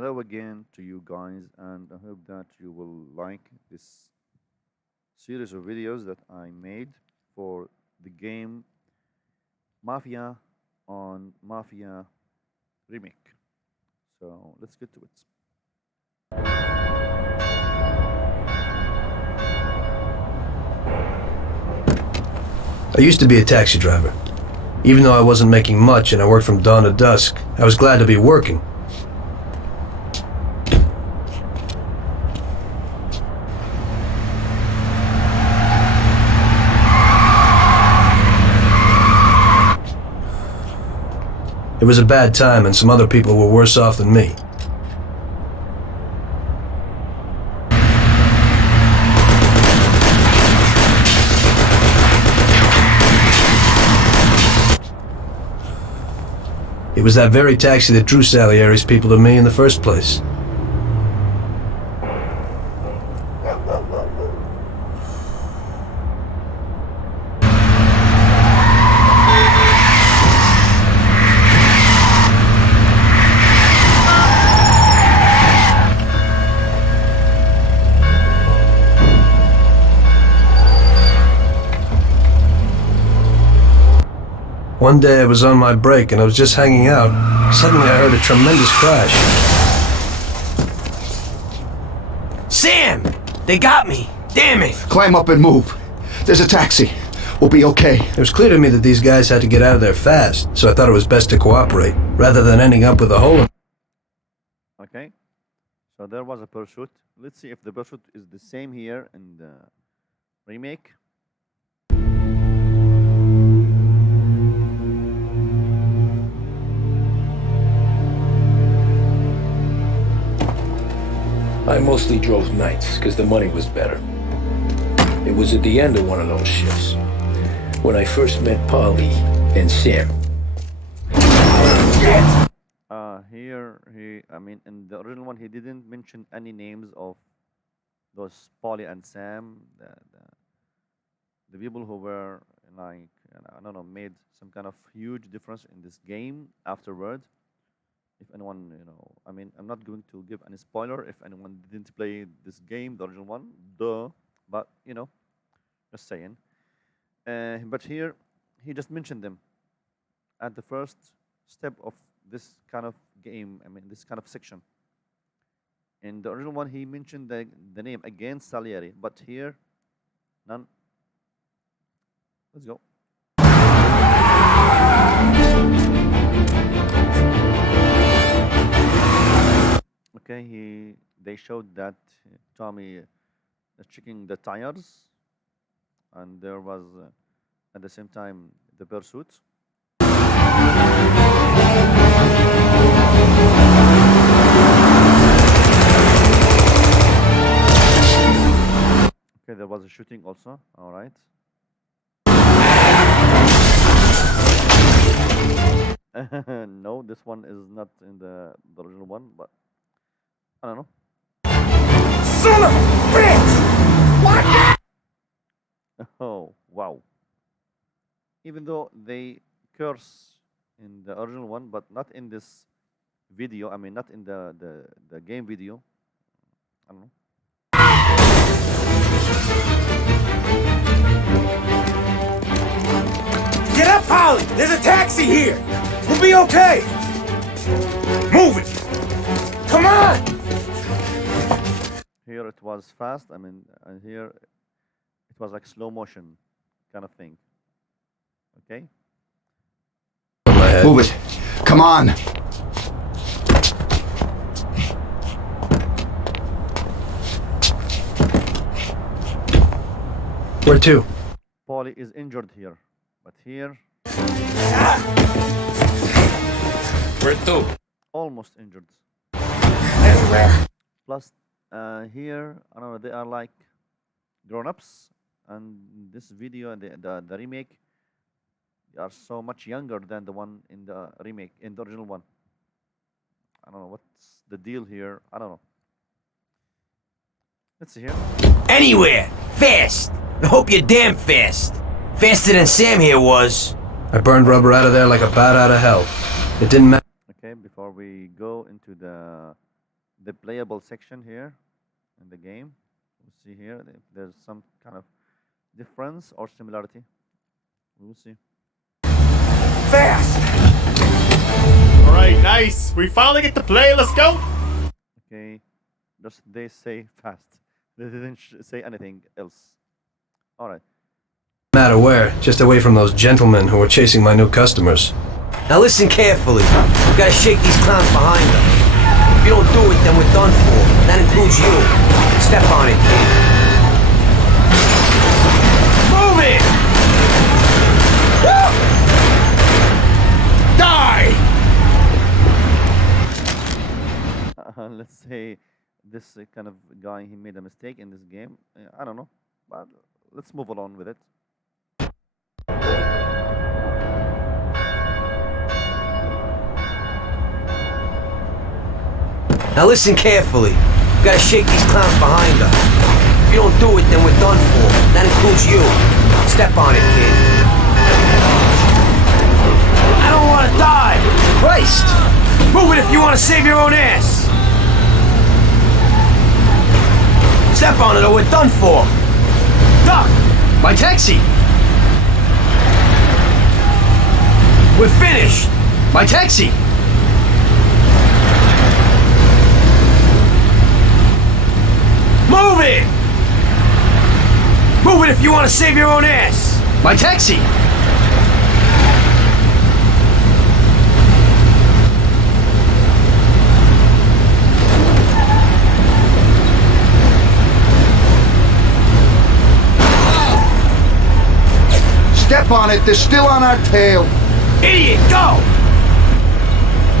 Hello again to you guys, and I hope that you will like this series of videos that I made for the game Mafia on Mafia Remake. So let's get to it. I used to be a taxi driver. Even though I wasn't making much and I worked from dawn to dusk, I was glad to be working. It was a bad time and some other people were worse off than me. It was that very taxi that drew Salieri's people to me in the first place. One day I was on my break and I was just hanging out. Suddenly I heard a tremendous crash. Sam! They got me! Damn it! Climb up and move. There's a taxi. We'll be okay. It was clear to me that these guys had to get out of there fast, so I thought it was best to cooperate, rather than ending up with a hole in. Okay, so there was a pursuit. Let's see if the pursuit is the same here in the remake. I mostly drove nights because the money was better. It was at the end of one of those shifts when I first met Polly and Sam. In the original one, he didn't mention any names of those Polly and Sam, the people who were like, I don't know, made some kind of huge difference in this game afterward. If anyone, I'm not going to give any spoiler if anyone didn't play this game, the original one, duh. But just saying. But here, he just mentioned them at the first step of this kind of game. This kind of section. In the original one, he mentioned the name again, Salieri, but here, none. Let's go. Okay, they showed that Tommy is checking the tires, and there was at the same time the pursuit. Okay, there was a shooting also. All right. No, this one is not in the original one, but I don't know. Son of a bitch! What? Oh, wow. Even though they curse in the original one, but not in this video. Not in the game video. I don't know. Get up, Polly! There's a taxi here! We'll be okay! Move it! Come on! Here it was fast. And here it was like slow motion kind of thing. Okay? Move it. Come on. Where to? Paulie is injured here. But here, Where to? almost injured. Everywhere. Plus, here, I don't know, they are like grown-ups. And this video, the remake, they are so much younger than the one in the remake, in the original one. I don't know what's the deal here. I don't know. Let's see here. Anywhere! Fast! I hope you're damn fast. Faster than Sam here was. I burned rubber out of there like a bat out of hell. It didn't matter. Okay, before we go into the the playable section here in the game. We'll see here if there's some kind of difference or similarity. We will see. Fast! All right, nice. We finally get to play. Let's go. Okay, just they say fast. They didn't say anything else. All right. No matter where, just away from those gentlemen who were chasing my new customers. Now listen carefully. We gotta shake these clowns behind us. If you don't do it, then we're done for. That includes you. Step on it, kid. Move it! Woo! Die! Let's say this kind of guy, he made a mistake in this game. I don't know, but let's move along with it. Now listen carefully. We gotta shake these clowns behind us. If you don't do it, then we're done for. That includes you. Step on it, kid. I don't wanna die! Christ! Move it if you wanna save your own ass! Step on it or we're done for! Duck! My taxi! We're finished! My taxi! Move it! Move it if you want to save your own ass! My taxi! Step on it, they're still on our tail. Idiot, go!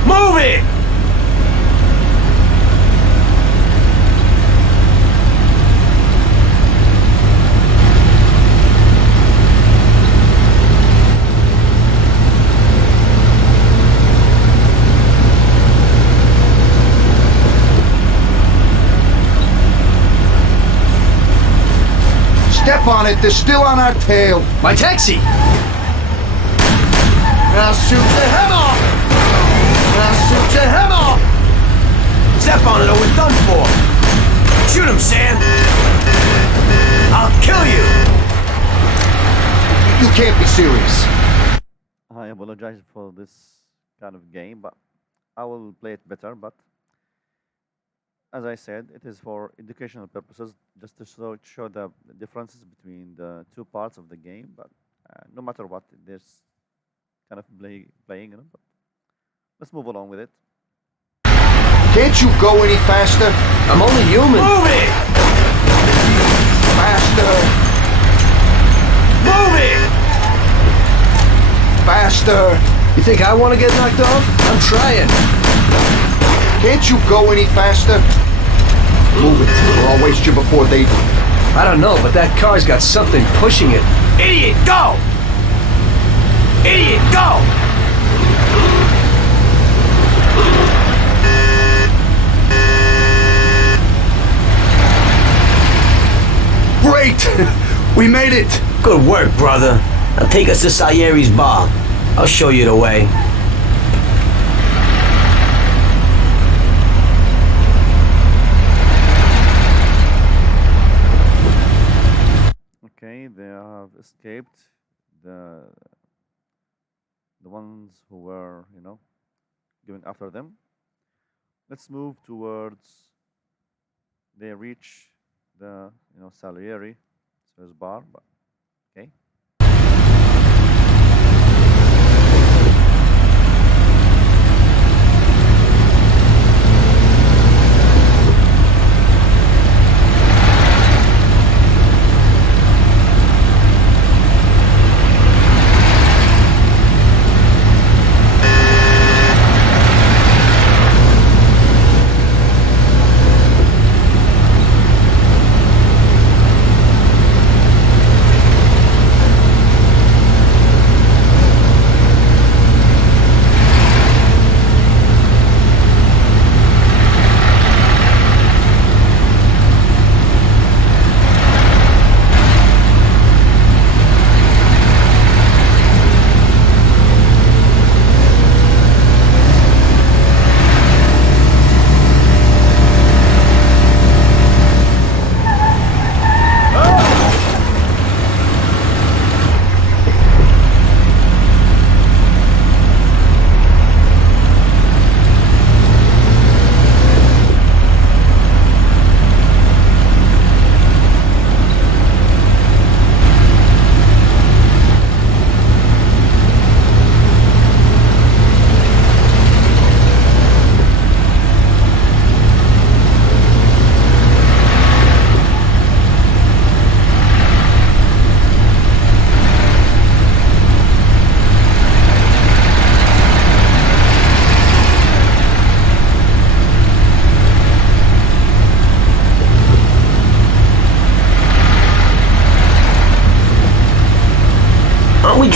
Move it! Step on it, they're still on our tail. My taxi! I'll shoot your head off! I'll shoot your head off! Step on it or we're done for! Shoot him, Sam! I'll kill you! You can't be serious. I apologize for this kind of game, but I will play it better. But as I said, it is for educational purposes, just to show the differences between the two parts of the game. But no matter what, there's kind of playing, But let's move along with it. Can't you go any faster? I'm only human! Move it! Faster! Move it! Faster! You think I want to get knocked off? I'm trying! Can't you go any faster? Move it, or I'll waste you before they do. I don't know, but that car's got something pushing it. Idiot, go! Idiot, go! Great! We made it! Good work, brother. Now take us to Sayeri's bar. I'll show you the way. Okay, they have escaped the ones who were, going after them. Let's move towards. They reach the, Salieri, so his bar. But okay.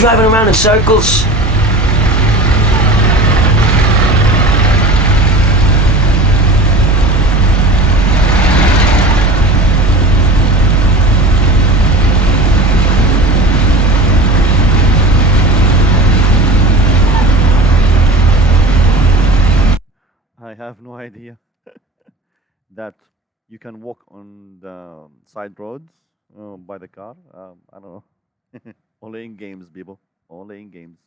driving around in circles? I have no idea that you can walk on the side roads by the car. I don't know. Only in games, people. Only in games.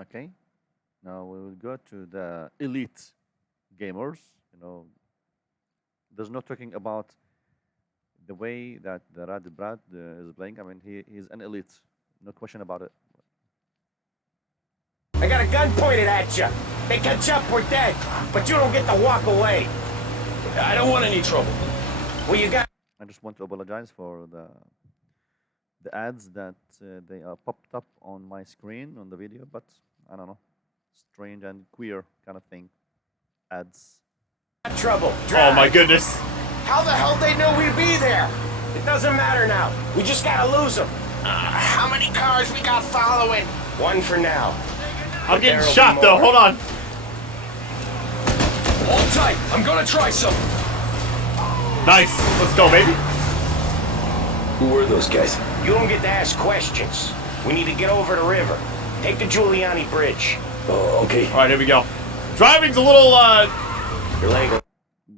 Okay. Now we will go to the elite gamers. You know, there's no talking about the way that the Rad Brad is playing. I mean, he's an elite, no question about it. I got a gun pointed at you. They catch up, we're dead. But you don't get to walk away. I don't want any trouble. Well, you got... I just want to apologize for the ads that they are popped up on my screen on the video, but I don't know, strange and queer kind of thing. Ads. trouble. Oh my goodness. How the hell they know we'd be there? It doesn't matter now. We just gotta lose them. How many cars we got following? One for now. I'm getting shot though. Hold on. Hold tight. I'm gonna try something. Nice. Let's go, baby. Who were those guys? You don't get to ask questions. We need to get over the river. Take the Giuliani Bridge. Oh, okay. All right, here we go. Driving's a little, Your leg.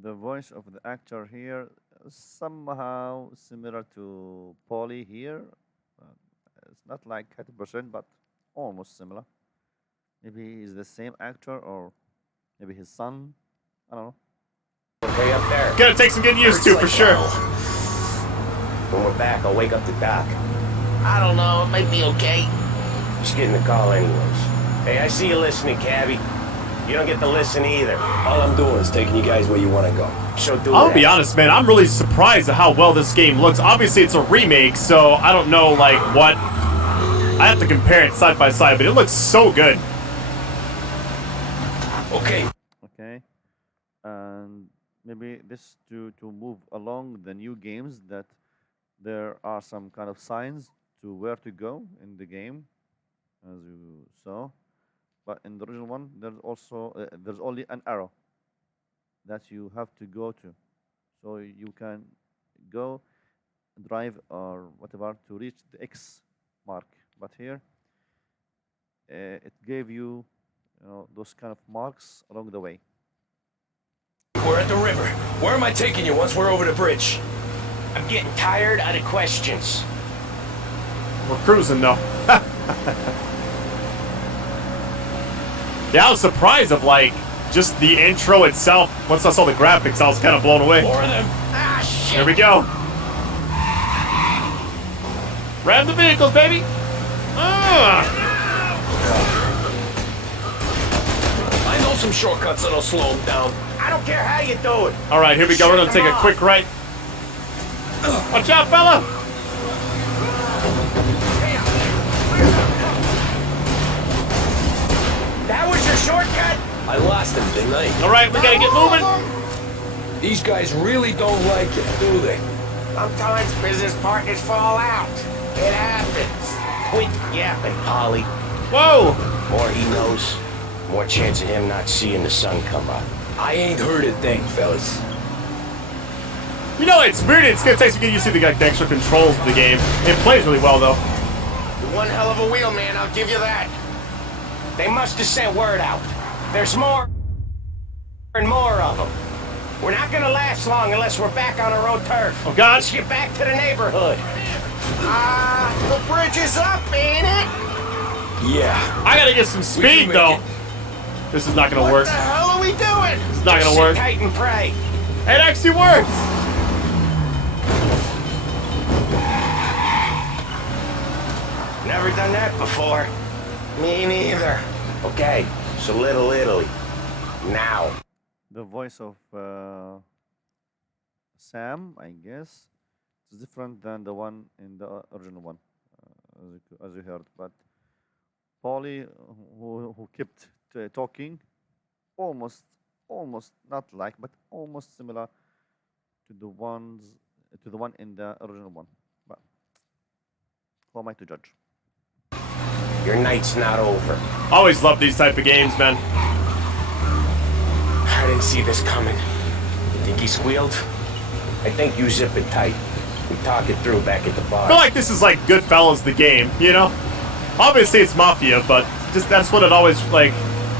The voice of the actor here is somehow similar to Paulie here. It's not like 100%, but almost similar. Maybe he's the same actor, or maybe his son. I don't know. Way up there. Gonna take some getting used to, for sure. When we're back, I'll wake up the doc. I don't know, it might be okay. Just getting the call anyways. Hey, I see you listening, Cabby. You don't get to listen either. All I'm doing is taking you guys where you want to go. So do I'll that. be honest, man. I'm really surprised at how well this game looks. Obviously, it's a remake, so I don't know, like, what... I have to compare it side by side, but it looks so good. Okay. Okay, and maybe this to move along the new games, that there are some kind of signs to where to go in the game, as you saw. But in the original one, there's also there's only an arrow that you have to go to, so you can go drive or whatever to reach the X mark. But here, it gave you, those kind of marks along the way. We're at the river. Where am I taking you once we're over the bridge? I'm getting tired of the questions. We're cruising, though. Yeah, I was surprised of, like, just the intro itself. Once I saw the graphics, I was kind of blown away. More of them. Ah, shit. Here we go. Ram the vehicles, baby. I know some shortcuts that'll slow them down. I don't care how you do it. All right, here we go. We're gonna take a quick right. Watch out, fella. That was your shortcut? I lost him, didn't I? All right, we gotta get moving. These guys really don't like it, do they? Sometimes business partners fall out. It happens. Quit yapping, Polly. Whoa. More he knows, more chance of him not seeing the sun come up. I ain't heard a thing, fellas. You know, it's weird. It's gonna take some getting used to the extra controls of the game. It plays really well, though. You're one hell of a wheelman, I'll give you that. They must have sent word out. There's more and more of them. We're not gonna last long unless we're back on our own turf. Oh, God. Let's get back to the neighborhood. The bridge is up, ain't it? Yeah. I gotta get some speed, make though. it. This is not gonna What work. the hell are we doing? It's not gonna Sit work. tight and pray. It actually works. Never done that before. Me neither. Okay, so Little Italy. Now. The voice of Sam, I guess, is different than the one in the original one, as you heard. But Polly, who kept talking, almost, almost not like, but almost similar to the one in the original one. But who am I to judge? Your night's not over. Always love these type of games, man. I didn't see this coming. You think he squealed? I think you zip it tight. We talk it through back at the bar. I feel like this is like Goodfellas, the game, you know? Obviously it's Mafia, but just that's what it always, like...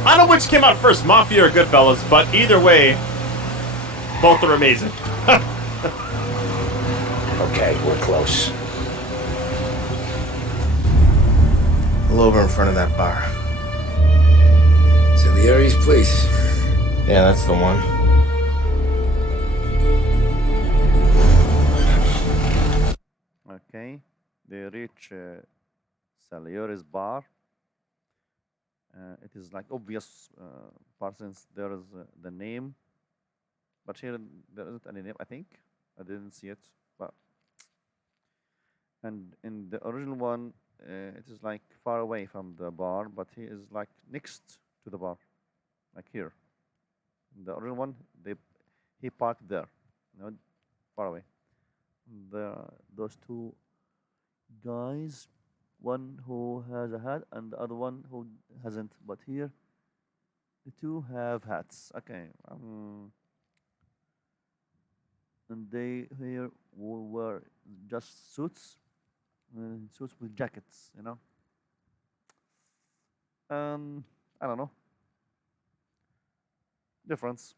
I don't know which came out first, Mafia or Goodfellas, but either way, both are amazing. Okay, we're close. Pull over in front of that bar. Salieri's place. Yeah, that's the one. Okay, they reach Salieri's bar. It is like obvious part since there is the name, but here there isn't any name. I think I didn't see it, but and in the original one, it is like far away from the bar, but he is like next to the bar, like here. In the original one, he parked there, far away. Those two guys, one who has a hat and the other one who hasn't. But here, the two have hats. Okay. And they here were just suits, suits with jackets. I don't know. Difference.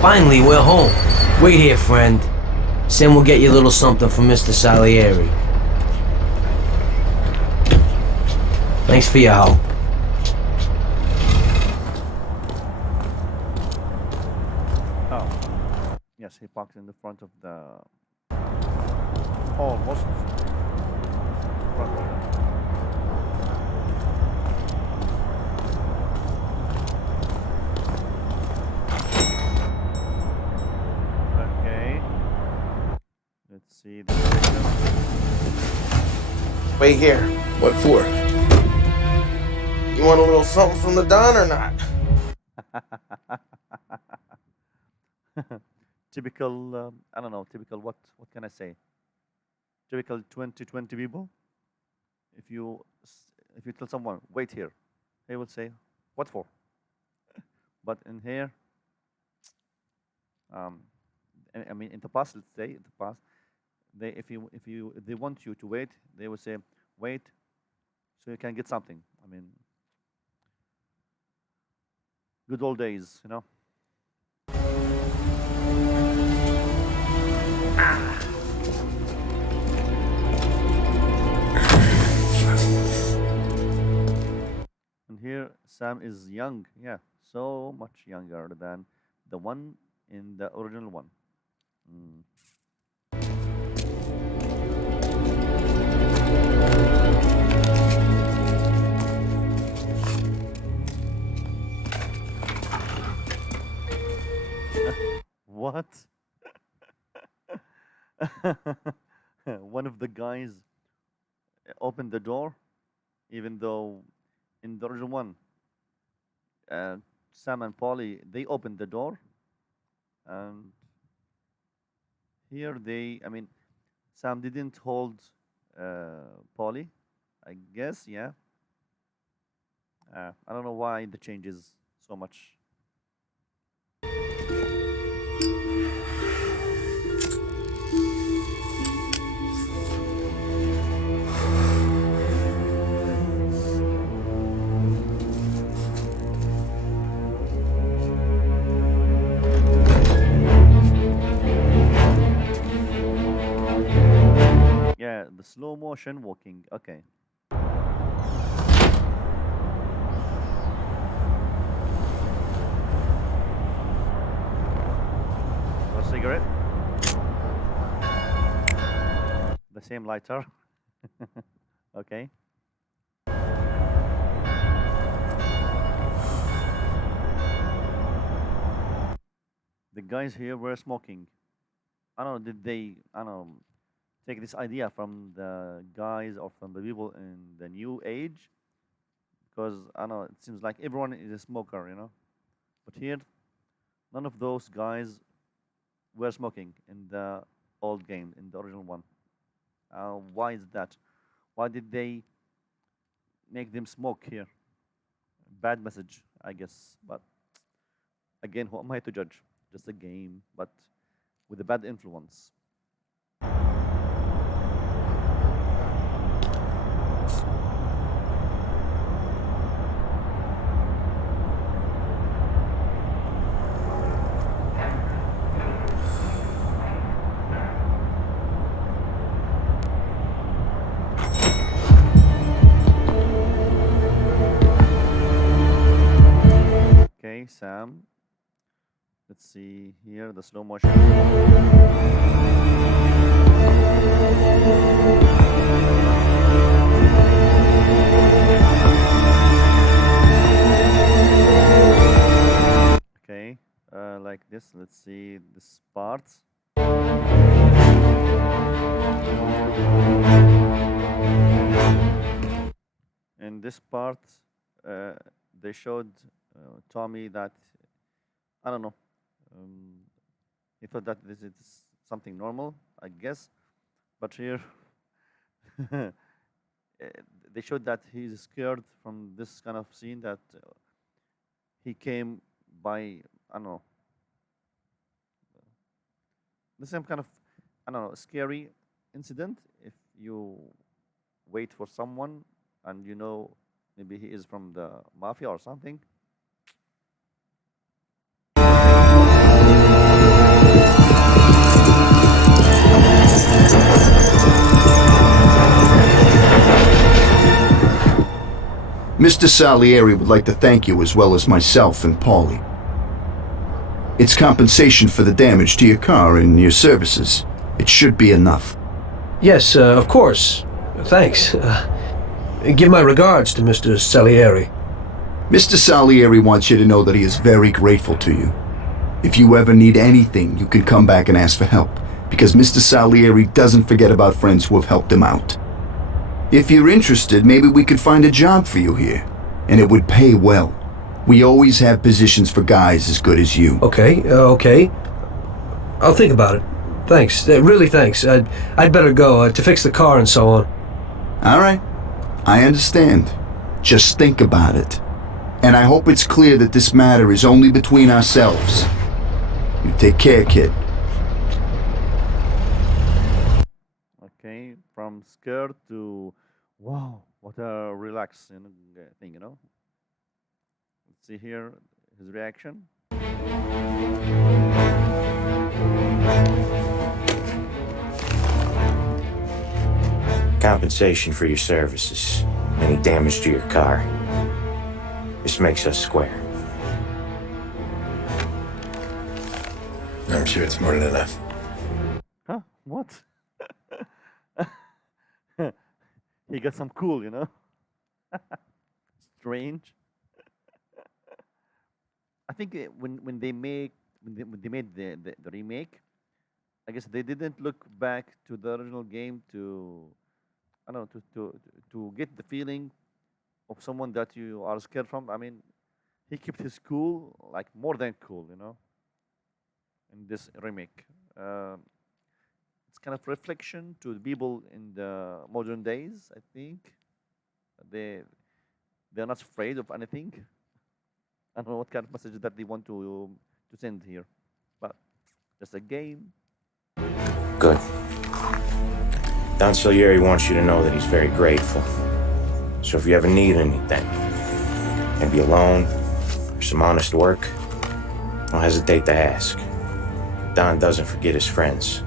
Finally, we're home. Wait here, friend. Sam will get you a little something from Mr. Salieri. Thanks for your help. Oh, yes, he parked in the front of the almost front. Okay, let's see the Wait here. What for? You want a little something from the Don or not? typical. I don't know. Typical. What can I say? Typical 2020 people. If you tell someone wait here, they will say what for. But in here, I mean, in the past, let's say in the past, if they want you to wait, they will say wait, so you can get something. I mean, good old days, And here, Sam is young, yeah, so much younger than the one in the original one. Mm. What? One of the guys opened the door, even though in the original one, Sam and Polly, they opened the door, and here I mean, Sam didn't hold Polly, I guess, yeah. I don't know why the changes so much. Yeah, the slow motion walking. Okay. For a cigarette? the same lighter. Okay. The guys here were smoking. I don't know, did they, I don't know, take this idea from the guys or from the people in the new age? Because I don't know, it seems like everyone is a smoker, you know? But here, none of those guys were smoking in the old game, in the original one. Why is that? Why did they make them smoke here? Bad message, I guess. But again, who am I to judge? Just a game, but with a bad influence. Okay, Sam. Let's see here the slow motion. Okay, like this. Let's see this part. In this part, uh, they showed Tommy that I don't know. Um, he thought that this is something normal, I guess. But here, uh, they showed that he's scared from this kind of scene that he came by, I don't know, the same kind of, I don't know, scary incident. If you wait for someone and you know maybe he is from the mafia or something. Mr. Salieri would like to thank you as well as myself and Paulie. It's compensation for the damage to your car and your services. It should be enough. Yes, of course. Thanks. Give my regards to Mr. Salieri. Mr. Salieri wants you to know that he is very grateful to you. If you ever need anything, you can come back and ask for help, because Mr. Salieri doesn't forget about friends who have helped him out. If you're interested, maybe we could find a job for you here, and it would pay well. We always have positions for guys as good as you. Okay. I'll think about it. Thanks. Really thanks. I'd better go to fix the car and so on. All right. I understand. Just think about it. And I hope it's clear that this matter is only between ourselves. You take care, kid. Okay, from scared to wow, what a relaxing thing, you know. Let's see here his reaction. Compensation for your services. Any damage to your car. This makes us square. I'm sure it's more than enough. Huh? What? He got some cool, you know. Strange. I think when they make when they made the remake, I guess they didn't look back to the original game to I don't know to get the feeling of someone that you are scared from. I mean, he kept his cool, like more than cool, you know, in this remake. Um it's kind of reflection to the people in the modern days. I think they they're not afraid of anything. I don't know what kind of message that they want to send here, but just a game. Good. Don Salieri wants you to know that he's very grateful. So if you ever need anything, maybe a loan or some honest work, don't hesitate to ask. Don doesn't forget his friends.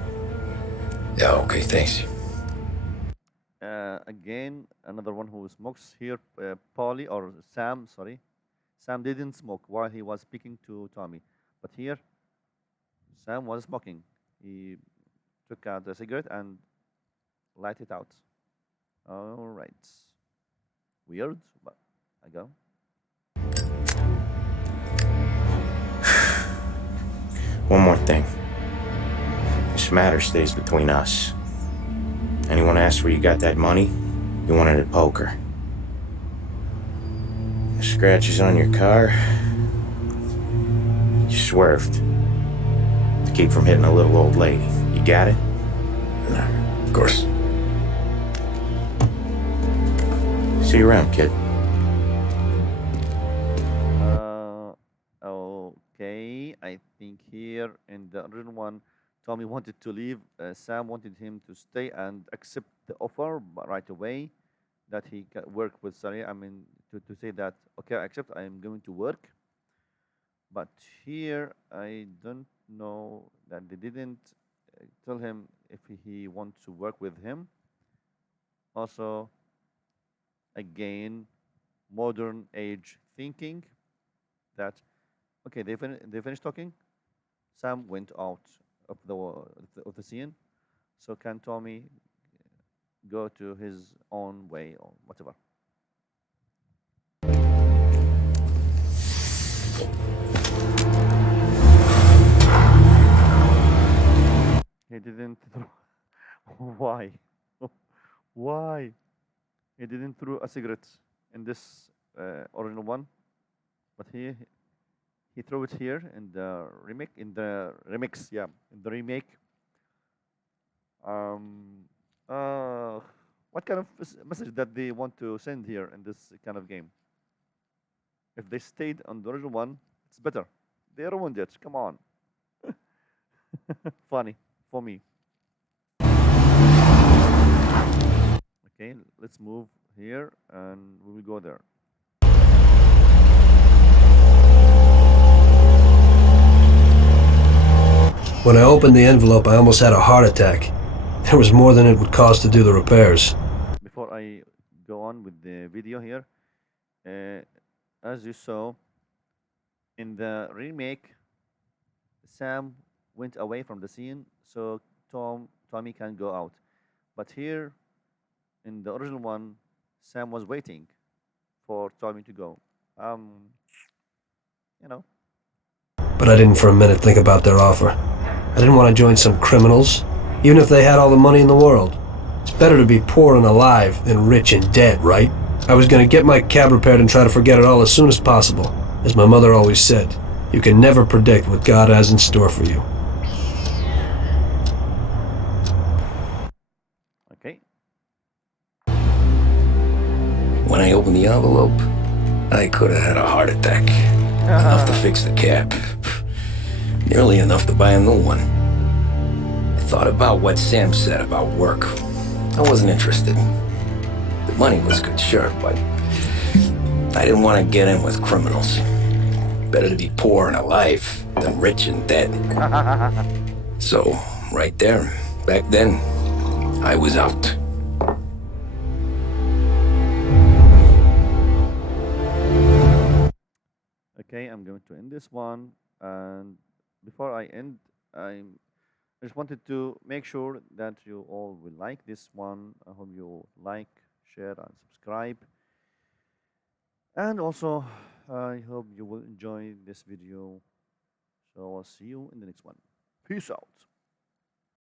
Yeah, okay, thanks. Again, another one who smokes here, Polly or Sam. Sorry, Sam didn't smoke while he was speaking to Tommy, but here Sam was smoking. He took out a cigarette and light it out. All right. Weird, but I go. One more thing. This matter stays between us. Anyone asks where you got that money, you won it at poker. The scratches on your car, you swerved to keep from hitting a little old lady. You got it? Of course. See you around, kid. Okay. I think here in the original one, Tommy wanted to leave. Sam wanted him to stay and accept the offer right away that he can work with Sally. I mean, to say that, okay, I accept, I am going to work. But here, I don't know that they didn't tell him if he wants to work with him. Also, again, modern age thinking that, okay, they finished talking. Sam went out of the scene. So can Tommy go to his own way or whatever? He didn't throw. Why? Why? He didn't throw a cigarette in this original one, but he threw it here in the remake, in the remix, yeah, in the remake. Um, uh, what kind of message that they want to send here in this kind of game? If they stayed on the original one, it's better. They ruined it. Come on. Funny for me. Okay, let's move here and we will go there. When I opened the envelope, I almost had a heart attack. There was more than it would cost to do the repairs. Before I go on with the video here, uh, as you saw in the remake, Sam went away from the scene, so Tommy can go out. But here in the original one, Sam was waiting for Tommy to go. Um, you know. But I didn't for a minute think about their offer. I didn't want to join some criminals, even if they had all the money in the world. It's better to be poor and alive than rich and dead, right? I was going to get my cab repaired and try to forget it all as soon as possible. As my mother always said, you can never predict what God has in store for you. Okay. When I opened the envelope, I could have had a heart attack. Enough to fix the cab. Nearly enough to buy a new one. I thought about what Sam said about work. I wasn't interested. The money was good, sure, but I didn't want to get in with criminals. Better to be poor and alive than rich and dead. So, right there, back then, I was out. Okay, I'm going to end this one. And before I end, I just wanted to make sure that you all will like this one. I hope you like, share, and subscribe. And also, I hope you will enjoy this video. So I'll see you in the next one. Peace out.